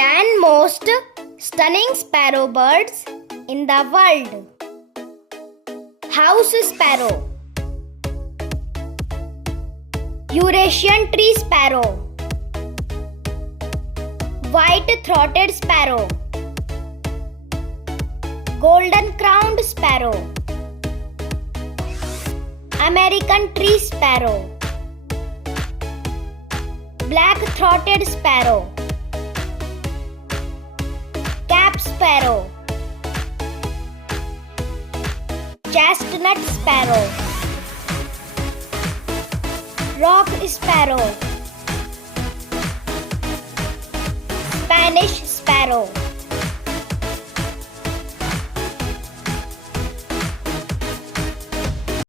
10 most stunning sparrow birds in the world. House sparrow, Eurasian tree sparrow, white-throated sparrow, golden-crowned sparrow, American tree sparrow, black-throated sparrow, cap sparrow, chestnut sparrow, rock sparrow, Spanish sparrow.